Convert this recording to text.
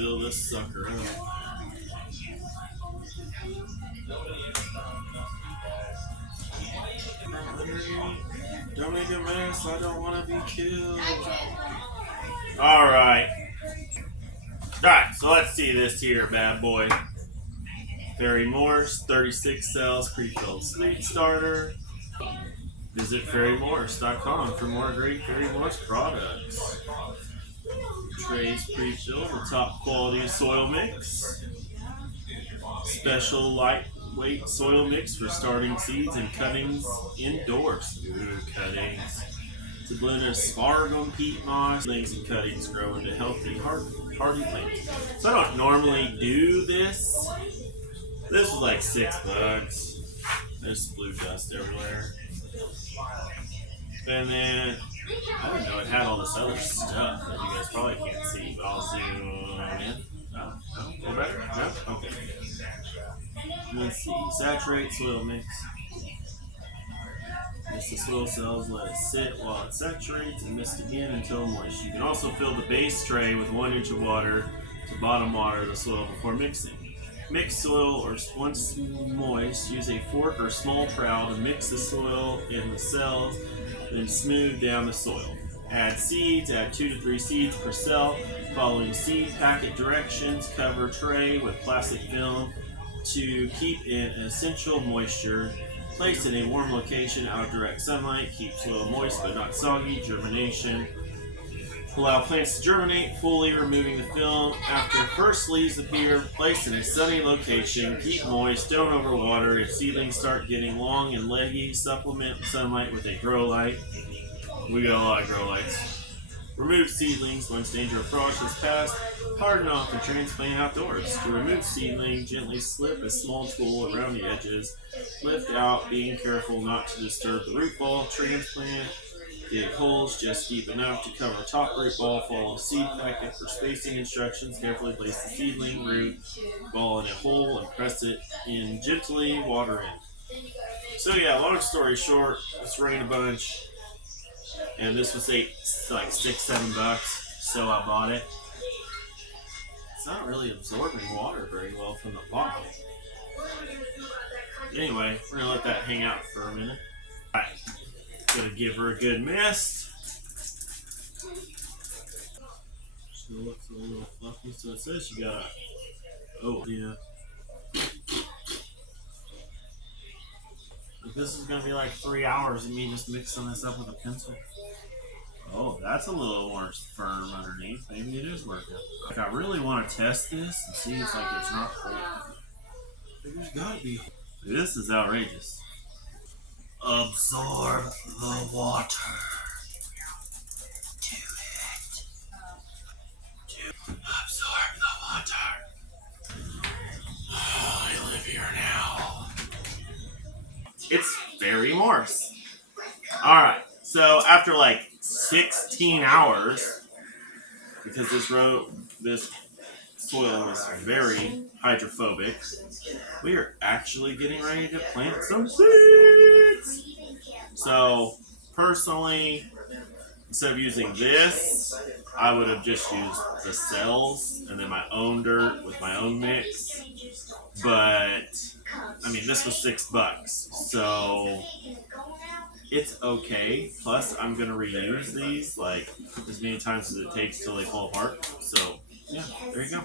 fill this sucker up. Don't make a mess. I don't want to be killed. Alright. Alright, so let's see this here bad boy. Ferry Morse, 36 cells, prefilled sleep starter. Visit ferrymorse.com for more great Ferry Morse products. Trays pre-filled with top quality soil mix. Special lightweight soil mix for starting seeds and cuttings indoors. Ooh, cuttings. To blend asparagum, peat moss, things and cuttings grow into healthy, hardy plants. So I don't normally do this. This was like $6. There's blue dust everywhere. And then I didn't know it had all this other stuff that you guys probably can't see, but I'll zoom in. Oh, no, better? No? Okay. Let's see. Saturate soil mix. Mix the soil cells, let it sit while it saturates, and mix again until moist. You can also fill the base tray with 1 inch of water to bottom water the soil before mixing. Mix soil, or once moist, use a fork or small trowel to mix the soil in the cells, then smooth down the soil. Add seeds, add 2 to 3 seeds per cell. Following seed packet directions, cover tray with plastic film to keep in essential moisture. Place in a warm location out of direct sunlight. Keep soil moist but not soggy. Germination. Allow plants to germinate, fully removing the film. After first leaves appear, place in a sunny location. Keep moist, don't overwater. If seedlings start getting long and leggy, supplement the sunlight with a grow light. We got a lot of grow lights. Remove seedlings once danger of frost has passed. Harden off and transplant outdoors. To remove seedling, gently slip a small tool around the edges. Lift out, being careful not to disturb the root ball. Transplant. Dig holes just deep enough to cover top root ball. Follow seed packet for spacing instructions. Carefully place the seedling root ball in a hole and press it in gently. Water in. So yeah, long story short, it's rained a bunch, and this was like $6-7, so I bought it. It's not really absorbing water very well from the bottle. Anyway, we're gonna let that hang out for a minute. Alright. Gonna give her a good mist. Still looks a little fluffy, so it says you gotta. Oh, yeah. But this is gonna be like 3 hours of me just mixing this up with a pencil. Oh, that's a little more firm underneath. Maybe it is working. Like, I really want to test this and see if like it's not cold. There's gotta be. This is outrageous. Absorb the water. Do it. Absorb the water. Oh, I live here now. It's Ferry Morse. Alright, so after like 16 hours, because this soil is very hydrophobic, we are actually getting ready to plant some seeds. So personally, instead of using this, I would have just used the cells and then my own dirt with my own mix. But I mean, this was $6, so it's okay. Plus, I'm gonna reuse these like as many times as it takes till they fall apart. So yeah, there you go.